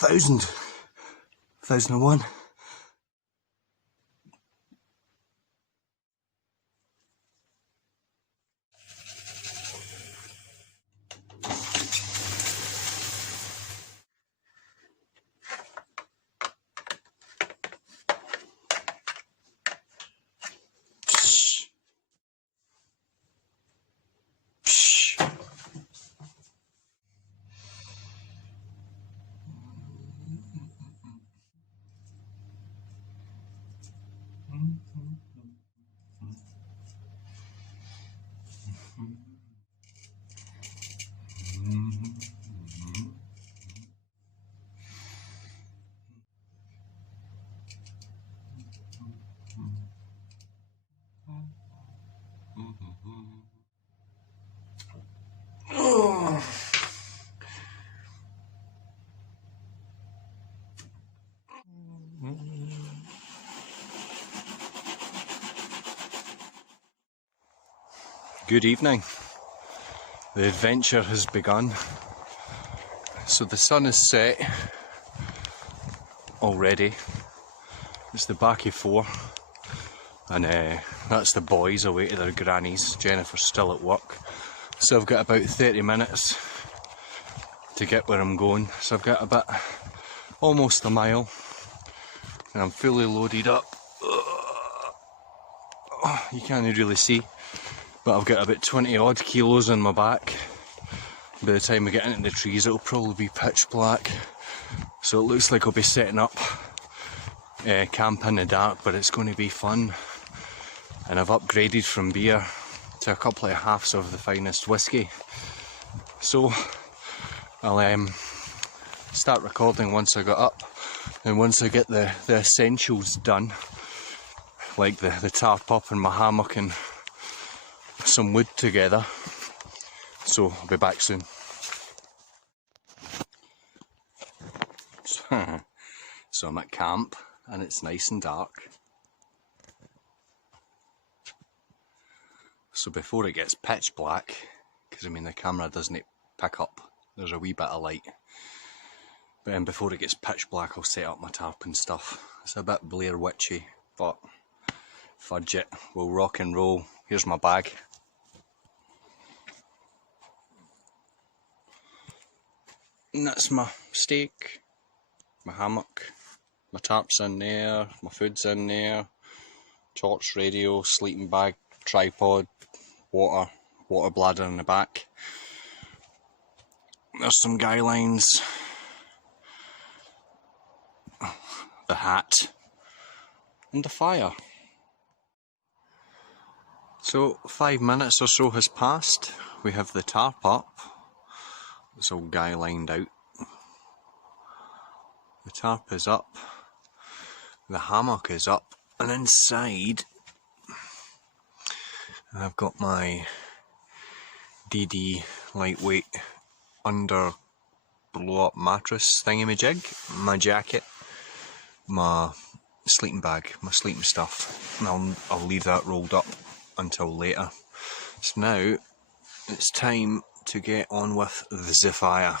1000. 1001. Good evening. The adventure has begun. So the sun is set already. It's the back of 4 and that's the boys away to their grannies. Jennifer's still at work. So I've got about 30 minutes to get where I'm going. So I've got about almost a mile and I'm fully loaded up. You can't really see, but I've got about 20 odd kilos on my back. By the time we get into the trees it'll probably be pitch black. So it looks like I'll be setting up camp in the dark, but it's going to be fun. And I've upgraded from beer to a couple of halves of the finest whiskey. So I'll start recording once I got up, and once I get the essentials done, like the tarp up and my hammock and some wood together. So I'll be back soon. So I'm at camp and it's nice and dark. So before it gets pitch black, because I mean the camera doesn't pick up, there's a wee bit of light. But before it gets pitch black I'll set up my tarp and stuff. It's a bit Blair Witchy, but fudge it, we'll rock and roll. Here's my bag. And that's my steak, my hammock, my tarp's in there, my food's in there, torch, radio, sleeping bag, tripod, water bladder in the back. There's some guy lines, the hat, and the fire. So 5 minutes or so has passed. We have the tarp up. This old guy lined out. The tarp is up. The hammock is up. And inside I've got my DD lightweight under blow up mattress thingy-majig, my jacket, my sleeping bag, my sleeping stuff. And I'll leave that rolled up until later. So now it's time to get on with the fire.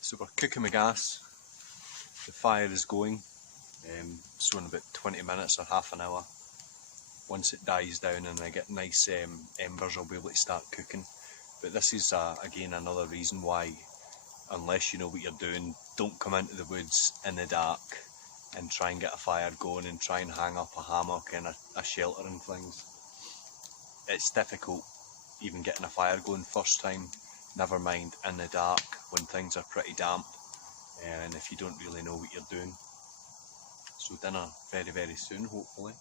So we're cooking the gas, the fire is going, so in about 20 minutes or half an hour, once it dies down and I get nice embers, I'll be able to start cooking. But this is again another reason why, unless you know what you're doing, don't come into the woods in the dark and try and get a fire going and try and hang up a hammock and a shelter and things. It's difficult even getting a fire going first time, never mind in the dark when things are pretty damp and if you don't really know what you're doing. So dinner very, very soon, hopefully.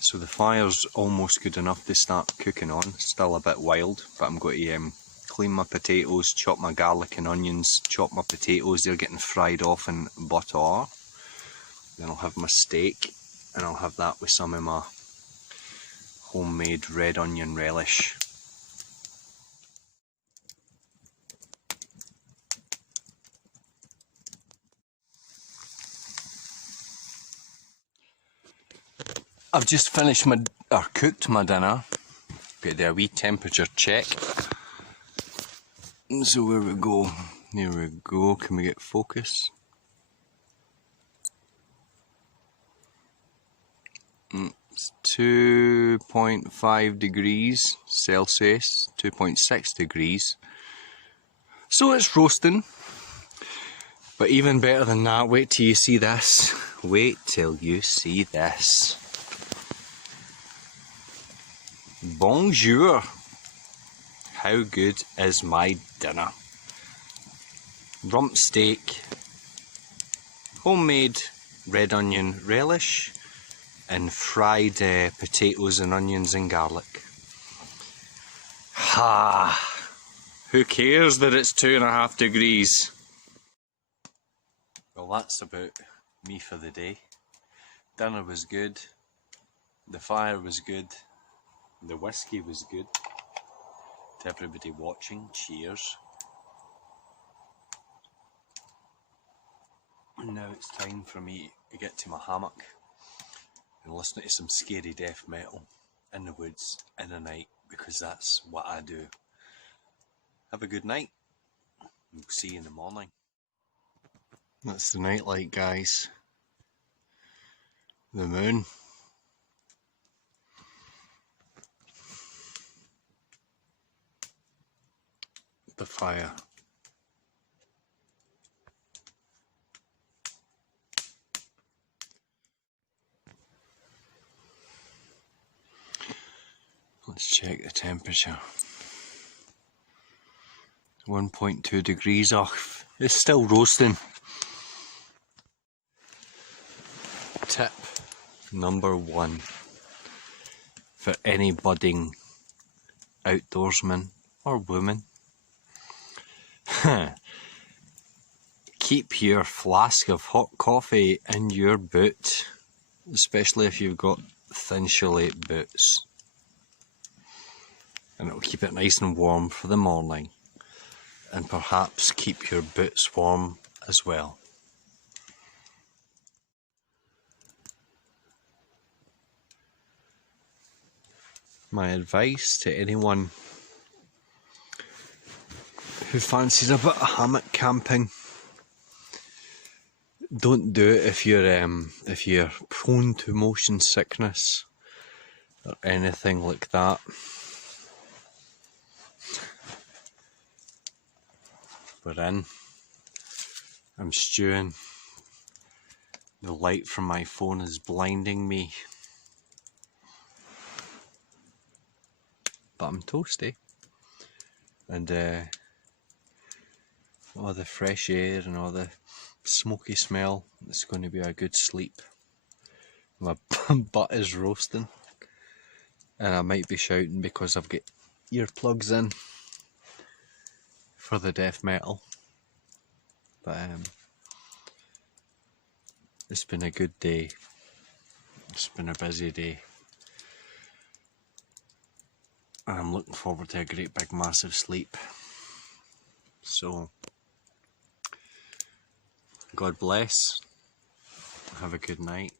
So the fire's almost good enough to start cooking on. Still a bit wild, but I'm going to clean my potatoes, chop my garlic and onions, chop my potatoes, they're getting fried off in butter. Then I'll have my steak and I'll have that with some of my homemade red onion relish. I've just finished cooked my dinner. Got to do a wee temperature check. So where we go? Here we go. Can we get focus? It's 2.5 degrees Celsius, 2.6 degrees. So it's roasting. But even better than that, wait till you see this. Wait till you see this. Bonjour. How good is my dinner? Rump steak, homemade red onion relish, and fried potatoes and onions and garlic. Ha! Who cares that it's 2.5 degrees? Well, that's about me for the day. Dinner was good, the fire was good, the whiskey was good. To everybody watching, cheers. And now it's time for me to get to my hammock and listen to some scary death metal in the woods in the night, because that's what I do. Have a good night. We'll see you in the morning. That's the night light, guys. The moon. The fire. Let's check the temperature. 1.2 degrees off. It's still roasting. Tip number 1 for any budding outdoorsman or woman. Keep your flask of hot coffee in your boot, especially if you've got thin chelate boots, and it'll keep it nice and warm for the morning, and perhaps keep your boots warm as well. My advice to anyone who fancies a bit of hammock camping: don't do it if you're prone to motion sickness or anything like that. We're in. I'm stewing. The light from my phone is blinding me, but I'm toasty. And all the fresh air and all the smoky smell, it's going to be a good sleep. My butt is roasting, and I might be shouting because I've got earplugs in for the death metal. But it's been a good day. It's been a busy day. And I'm looking forward to a great big massive sleep. So, God bless. Have a good night.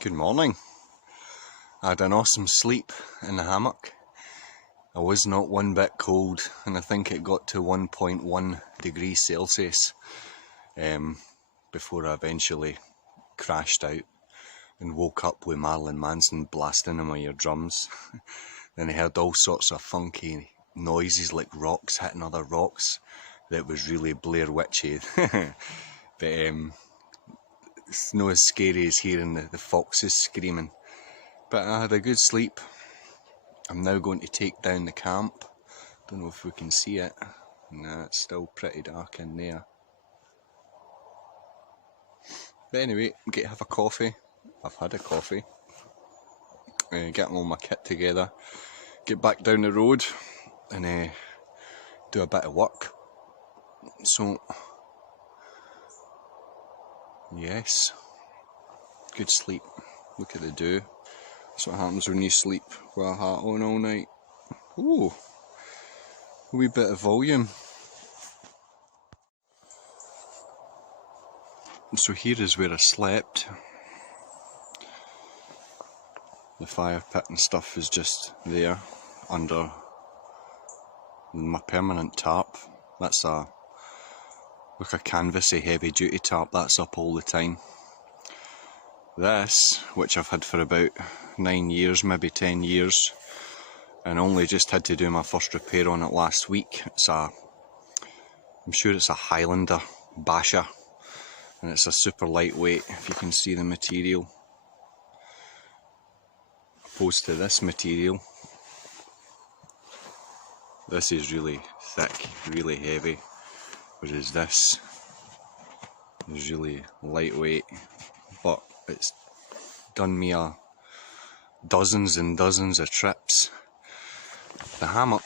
Good morning. I had an awesome sleep in the hammock. I was not one bit cold, and I think it got to 1.1 degrees Celsius before I eventually crashed out and woke up with Marilyn Manson blasting in my eardrums. Then I heard all sorts of funky noises like rocks hitting other rocks. That was really Blair Witchy. But it's not as scary as hearing the foxes screaming. But I had a good sleep. I'm now going to take down the camp. Don't know if we can see it. No, it's still pretty dark in there. But anyway, get to have a coffee. I've had a coffee. Get all my kit together. Get back down the road and do a bit of work. So, yes, good sleep. Look at the dew. That's what happens when you sleep with a hat on all night. Ooh, a wee bit of volume. So here is where I slept. The fire pit and stuff is just there under my permanent tarp. That's like a canvassy heavy duty tarp, that's up all the time. This, which I've had for about 9 years, maybe 10 years, and only just had to do my first repair on it last week. I'm sure it's a Highlander basher, and it's a super lightweight, if you can see the material. Opposed to this material, this is really thick, really heavy, whereas this is really lightweight, but it's done me dozens and dozens of trips. The hammock,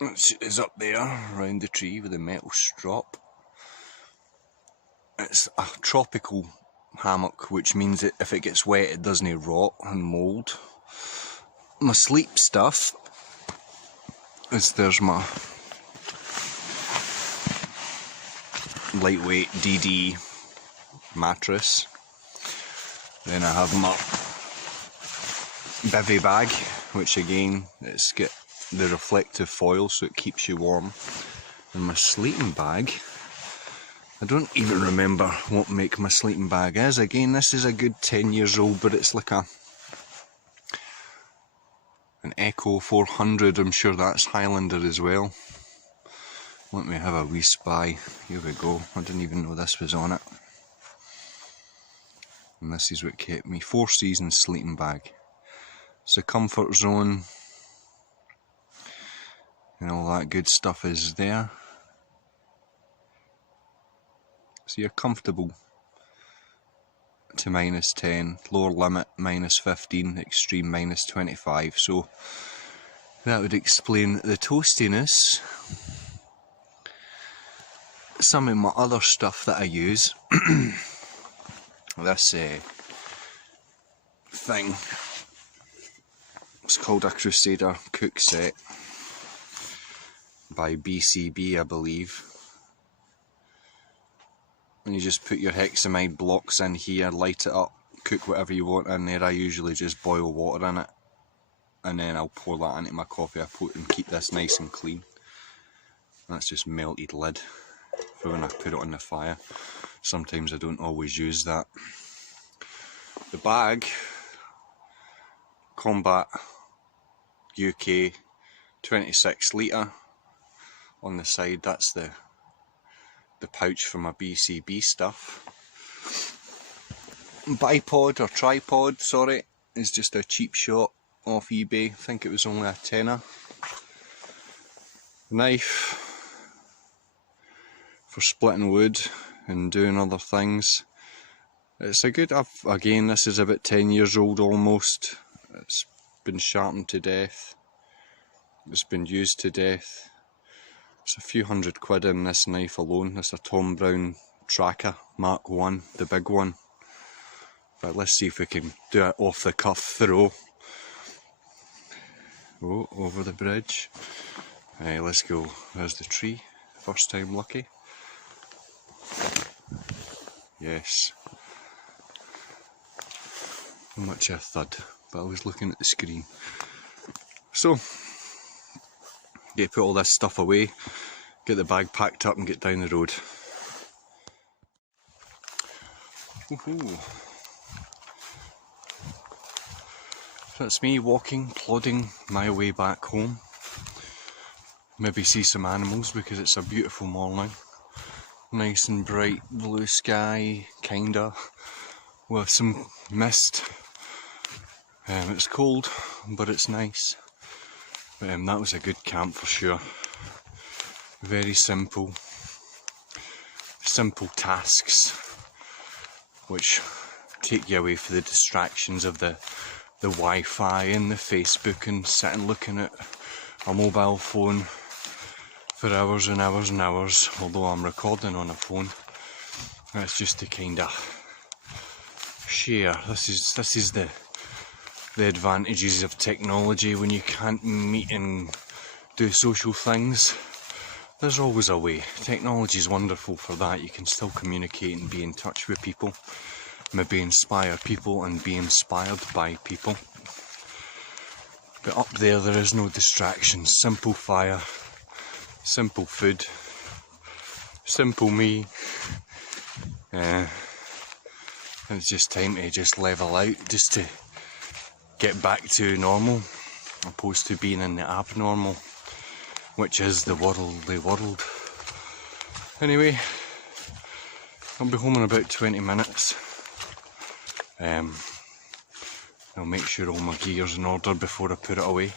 which is up there around the tree with the metal strap, it's a tropical hammock, which means that if it gets wet it doesn't rot and mould. My sleep stuff is, there's my lightweight DD mattress, then I have my bivy bag, which again, it's got the reflective foil so it keeps you warm, and my sleeping bag, I don't even remember what make my sleeping bag is. Again, this is a good 10 years old, but it's like an Echo 400, I'm sure that's Highlander as well. Let me have a wee spy. Here we go. I didn't even know this was on it. And this is what kept me. 4 Seasons sleeping bag. It's a comfort zone and all that good stuff is there. So you're comfortable to -10, lower limit -15, extreme -25. So that would explain the toastiness. Some of my other stuff that I use, this thing, it's called a Crusader cook set by BCB, I believe. And you just put your hexamide blocks in here, light it up, cook whatever you want in there. I usually just boil water in it, and then I'll pour that into my coffee I put and keep this nice and clean. That's just melted lid for when I put it on the fire. Sometimes I don't always use that. The bag, Combat UK 26 litre on the side, that's the pouch for my BCB stuff. Bipod or tripod, sorry, is just a cheap shot off eBay. I think it was only a tenner. Knife for splitting wood and doing other things. It's a good, again, this is about 10 years old almost. It's been sharpened to death. It's been used to death. It's a few £100 in this knife alone. It's a Tom Brown Tracker MK1, the big one. But let's see if we can do it off the cuff throw. Oh, over the bridge. Right, let's go. There's the tree. First time lucky. Yes. Much a thud, but I was looking at the screen. So, yeah, put all this stuff away, get the bag packed up and get down the road. Woohoo! So it's me walking, plodding my way back home. Maybe see some animals because it's a beautiful morning. Nice and bright blue sky, kinda, with some mist. It's cold, but it's nice. But that was a good camp for sure. Very simple. simple tasks which take you away from the distractions of the Wi-Fi and the Facebook and sitting looking at a mobile phone for hours and hours and hours, although I'm recording on a phone. That's just to kind of share. This is the advantages of technology when you can't meet and do social things. There's always a way. Technology is wonderful for that. You can still communicate and be in touch with people, maybe inspire people and be inspired by people. But up there is no distractions. Simple fire, simple food, simple me. And it's just time to just level out, just to get back to normal, opposed to being in the abnormal, which is the worldly world. Anyway, I'll be home in about 20 minutes. I'll make sure all my gear's in order before I put it away.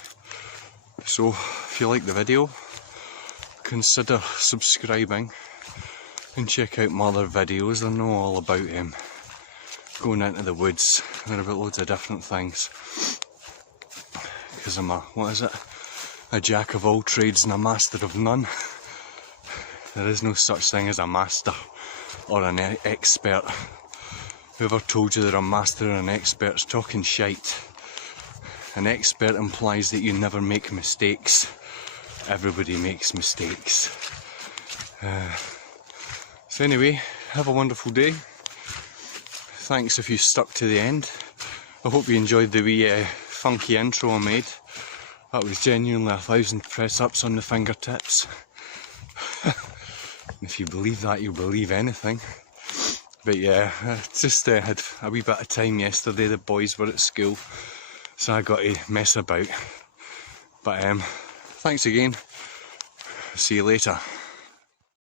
So, if you like the video, consider subscribing and check out my other videos. I know all about going into the woods and about loads of different things. Because I'm a jack of all trades and a master of none. There is no such thing as a master or an expert. Whoever told you that a master or an expert's talking shite. An expert implies that you never make mistakes. Everybody makes mistakes. So anyway, have a wonderful day. Thanks if you stuck to the end. I hope you enjoyed the wee funky intro I made. That was genuinely 1,000 press-ups on the fingertips. If you believe that, you'll believe anything. But yeah, I just had a wee bit of time yesterday. The boys were at school, so I got to mess about. But thanks again. See you later.